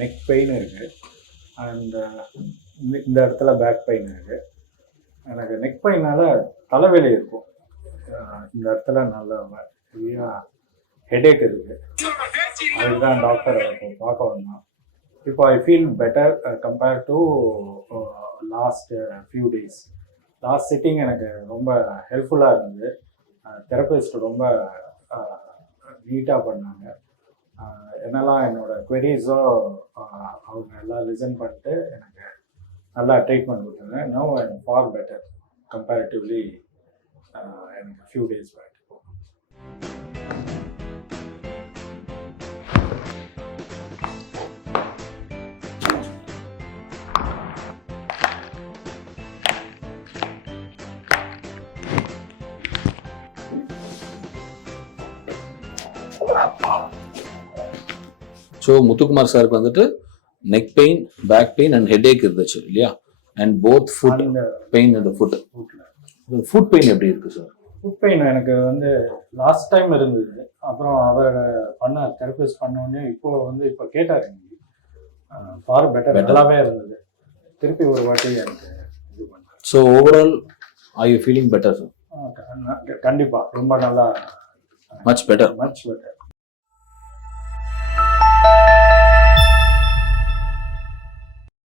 Neck pain இருக்குது. And இந்த இடத்துல பேக் பெயின் இருக்குது. எனக்கு நெக் பெயினால் தலைவலி இருக்கும். இந்த இடத்துல நல்ல ஹெவியாக ஹெடேக் இருக்குது. அதுதான் டாக்டரை இப்போ பார்க்க வந்தோம். இப்போ I feel better compare to last few days. Last sitting எனக்கு ரொம்ப ஹெல்ப்ஃபுல்லாக இருந்தது. தெரபிஸ்ட் ரொம்ப நீட்டாக பண்ணாங்க. என்னெல்லாம் என்னோடய குவெரிஸோ அவங்க எல்லாம் லிசன் பண்ணிட்டு எனக்கு நல்லா ட்ரீட்மெண்ட் கொடுத்தாங்க. No I am far better comparatively எனக்கு few days back. So Muthukumar சாருக்கு வந்துட்டு neck pain, back pain and headache இருந்துச்சு இல்லையா? And both foot pain and foot foot pain எப்படி இருக்கு சார்? ஃபுட் பெயின் எனக்கு வந்து லாஸ்ட் டைம் இருந்தது. அப்புறம் அவர் பண்ண தெரபிஸ்ட் பண்ணோடனே இப்போ கேட்டார் ஃபார் பெட்டர் நல்லாவே இருந்தது. திருப்பி ஒரு வாட்டி எனக்கு இது பண்ணார். So overall are you feeling better sir? கண்டிப்பாக ரொம்ப நல்லா, மச் பெட்டர்.